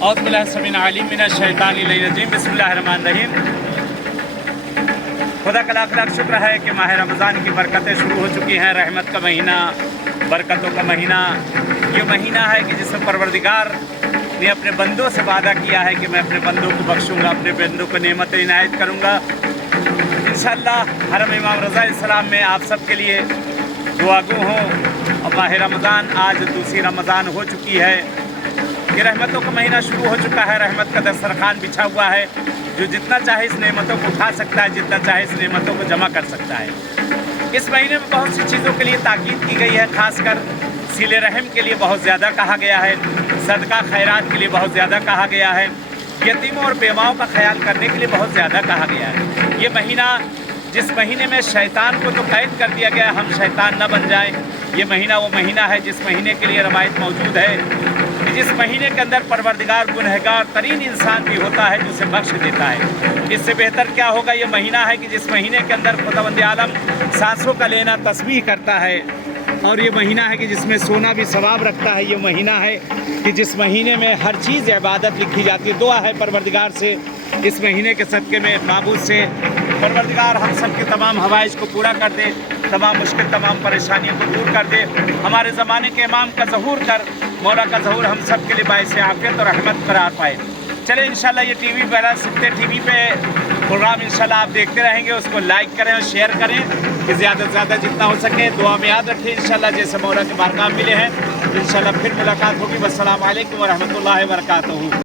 اعوذ باللہ السمیع العلیم من الشیطان الرجیم بسم اللہ الرحمن الرحیم۔ خدا کا لاکھ لاکھ شکر ہے کہ ماہ رمضان کی برکتیں شروع ہو چکی ہیں، رحمت کا مہینہ، برکتوں کا مہینہ۔ یہ مہینہ ہے کہ جس میں پروردگار نے اپنے بندوں سے وعدہ کیا ہے کہ میں اپنے بندوں کو بخشوں گا، اپنے بندوں کو نعمت عنایت کروں گا۔ انشاءاللہ حرم امام رضا علیہ السلام میں آپ سب کے لیے دعا گو ہوں۔ اور ماہ رمضان آج دوسری رمضان ہو چکی ہے، یہ رحمتوں کا مہینہ شروع ہو چکا ہے، رحمت کا دسترخوان بچھا ہوا ہے۔ جو جتنا چاہے اس نعمتوں کو اٹھا سکتا ہے، جتنا چاہے اس نعمتوں کو جمع کر سکتا ہے۔ اس مہینے میں بہت سی چیزوں کے لیے تاکید کی گئی ہے، خاص کر صلہ رحم کے لیے بہت زیادہ کہا گیا ہے، صدقہ خیرات کے لیے بہت زیادہ کہا گیا ہے، یتیموں اور بیواؤں کا خیال کرنے کے لیے بہت زیادہ کہا گیا ہے۔ یہ مہینہ جس مہینے میں شیطان کو تو قید کر دیا گیا ہے، ہم شیطان نہ بن جائیں، یہ مہینہ وہ مہینہ ہے جس مہینے کے لیے روایت موجود ہے کہ جس مہینے کے اندر پروردگار گنہگار ترین انسان بھی ہوتا ہے جو اسے بخش دیتا ہے۔ اس سے بہتر کیا ہوگا؟ یہ مہینہ ہے کہ جس مہینے کے اندر خداوند عالم سانسوں کا لینا تسبیح کرتا ہے، اور یہ مہینہ ہے کہ جس میں سونا بھی ثواب رکھتا ہے۔ یہ مہینہ ہے کہ جس مہینے میں ہر چیز عبادت لکھی جاتی ہے۔ دعا ہے پروردگار سے اس مہینے کے صدقے میں معبود سے پروردگار ہم سب کے تمام حوائج کو پورا کر دے، تمام مشکل تمام پریشانیوں کو دور کر دے، ہمارے زمانے کے امام کا ظہور کر مولا کا ظہور ہم سب کے لیے باعث عافیت اور رحمت قرار پائے۔ چلیں انشاءاللہ یہ ٹی وی پہ سکتے ٹی وی پہ پروگرام انشاءاللہ آپ دیکھتے رہیں گے، اس کو لائک کریں اور شیئر کریں کہ زیادہ سے زیادہ جتنا ہو سکے۔ دعا میں یاد رکھیں انشاءاللہ جیسے مولا کے بارگاہ ملے ہیں، انشاءاللہ پھر ملاقات ہوگی۔ والسلام علیکم ورحمۃ اللہ وبرکاتہ۔